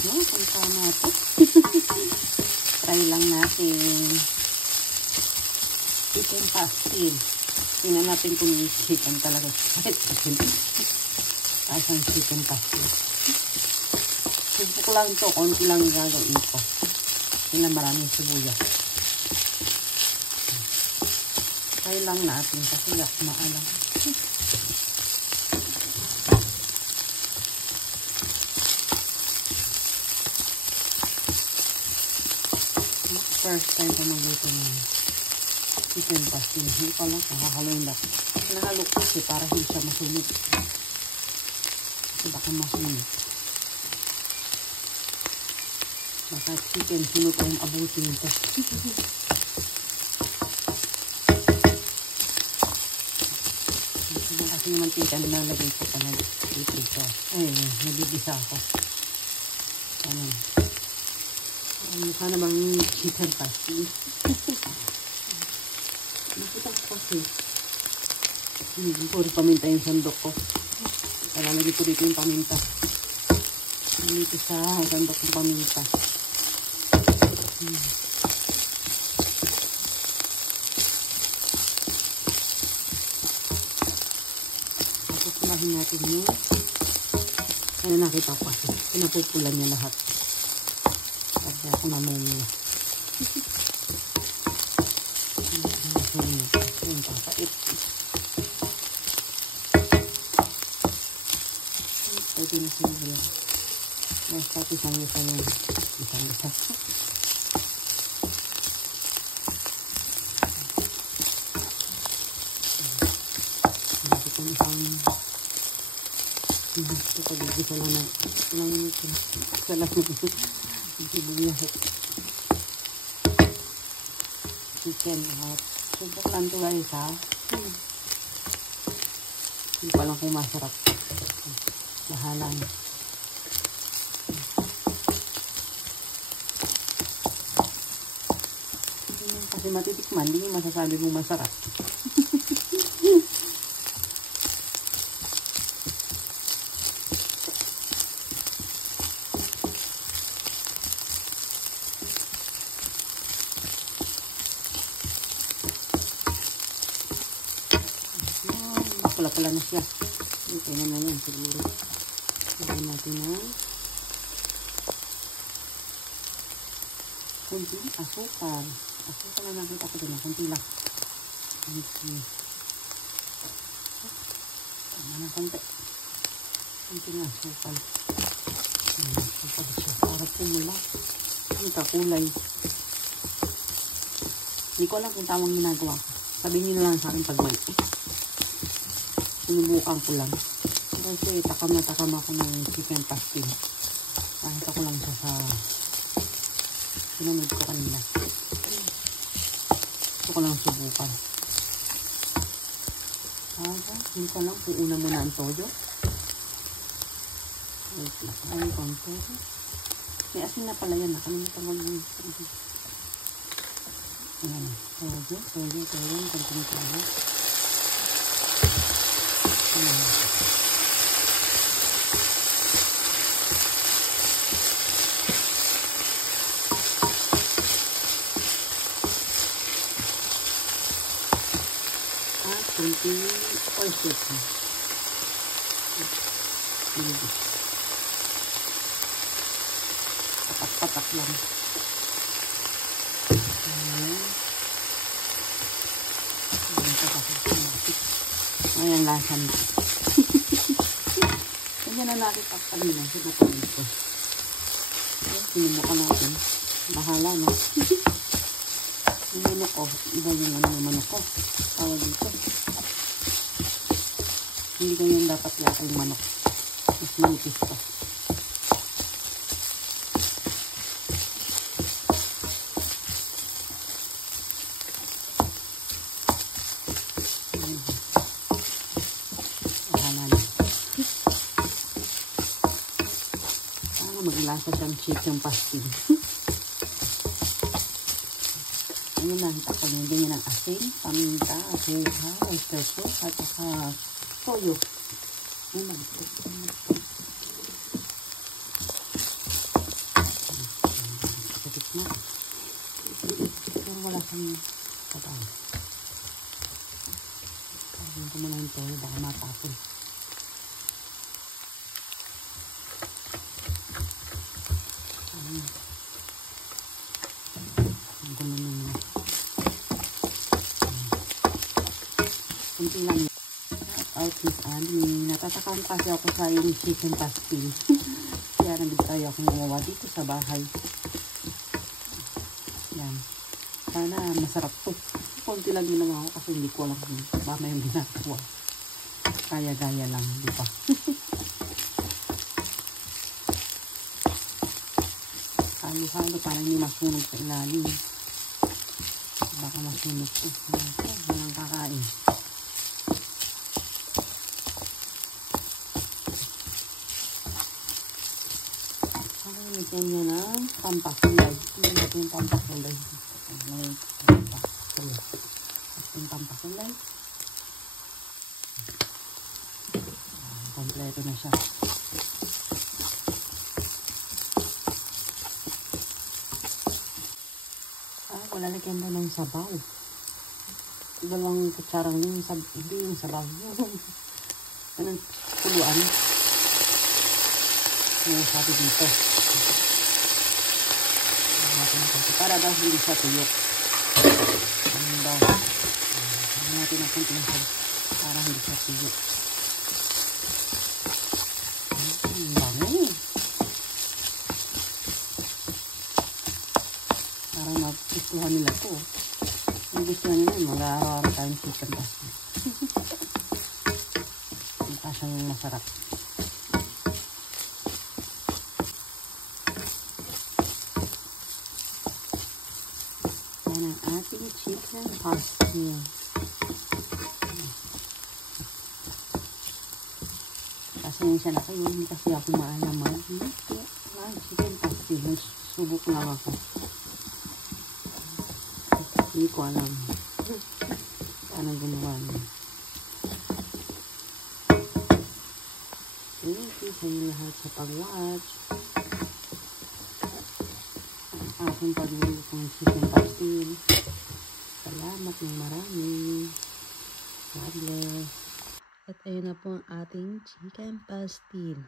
Kung tama ito. Try lang natin. Chicken pastil. Tingnan natin kung chicken talaga. Kahit chicken. Asang chicken pastil. Subok lang ito. Konti lang gagawin ko. Tingnan maraming sibuyas. Try lang natin kasi maalam. First time ko magluto ng chicken pastil. Hindi pa lang nakakaloy lang. Nahalo ko kasi para hindi siya masunog. Kasi baka masunog. Baka chicken sunod ko yung abutin ito. Kasi yung mantika nilalagay ko pa na dito ito. Ay, nabibisa ako. Ano? Mukha namang chicken pastil. Nakita ko kasi. Puro paminta yung sandok ko. Kalalagay ko dito yung paminta. Dito sa sandok yung paminta. Tapos kumahin natin yung ano nakita ko kasi. Pinapupulan niya lahat. Kasi ako namumula. Yung papait. Pwede na sila. Basta isang-isa yung isang-isa. Hindi ko isang ito pag-igisa lang na ilang minuto. Isa lang sibuyas chicken hot. Subok lang ito guys ha. Hindi pa lang kung masarap. Bahala na. Kasi matitikman, hindi masasabi mong masarap. Pala na siya. Okay na yan siguro. Lagyan natin na kunting asukal. Asukal na nakita ko din. Kunti lang. Tama na konti. Kunti na asukal. Asukal siya. Para pumula. Ang kakulay. Hindi ko alam kung tamang ginagawa ko. Sabihin nyo na lang sa akin pag mali. Sinubukan ko lang. Kasi takam na takam ako ng chicken pastil. Nakita ko lang siya sa sinunod ko kanina. Gusto ko lang subukan. Hindi ko lang kung una muna ang toyo. Wait lang. Ayun ko ang toyo. May asin na pala yan. Nakalimutan ko lang. Ayan. Toyo. Konting toyo. Kunting oyster ko. Patak-patak lang. Ayan lasa nito. Kanya na nakita kanina. Sinubukan ito. Sinubukan natin. Bahala na. Yung manok ko. Iba yung manok ko. Tawag dito. Hindi ganyan dapat yata yung manok. Mas manipis pa. malasa siyang chicken pastil. Ayun na, takpan niyo din ng asin, paminta, suha, oyster sauce, at saka toyo. Ayun na. Kapit na. Pero wala kang katawan. Kaya ko muna yung toyo, baka matapon. Kunti lang. Out Miss Annie. Natatakam kasi ako sa yung chicken pastil. Kaya nag-try ako gumawa dito sa bahay. Yan. Sana masarap to. Kunti lang ginawa ko kasi hindi ko alam kung paano yung ginagawa. Kaya-gaya lang, di ba? Halo-halo parang hindi masunog sa ilalim. Baka masunog to. Walang kakain. Lagyan niya ng pampakulay. Hindi natin yung pampakulay. Yung pampakulay. Kompleto na siya. Lalagyan mo ng sabaw. Dalawang kutsarang yung sabaw. Hindi yung sabaw. Anong kuluan? Yung sabi dito. Para daw hindi siya tuyok. Ano daw? Ano natin ang kunting sabaw. Para hindi siya tuyok. Ang bango. Parang magustuhan nila to. Magustuhan nila yung mga araw-araw tayong chicken pastil. Mukha siyang masarap. Yan ang ating chicken pastil. Pasensya na kayo. Hindi kasi ako maalam mag-luto. Chicken pastil. Subok lang ako. Hindi ko alam paano gumawa niya. Thank you sa inyo lahat sa pag-watch. Ang aking pagluluto ng chicken pastil. Salamat ng marami. God bless. At ayun na po ang ating chicken pastil.